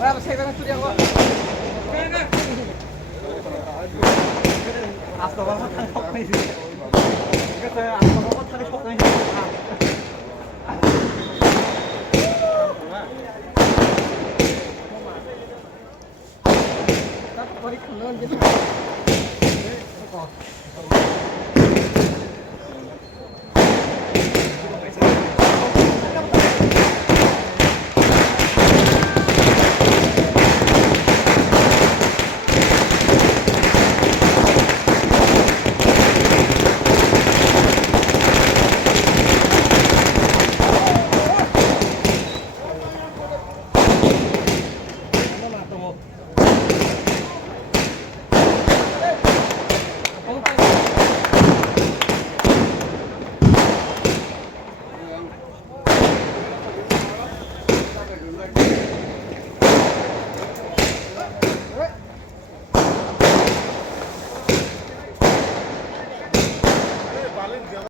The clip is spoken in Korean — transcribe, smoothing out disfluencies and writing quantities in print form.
아, 세상에 투리하고. 앞서가 못하는 속도이. 이것도 앞서가 못하는 속도이. 나도 머리 큰 건데.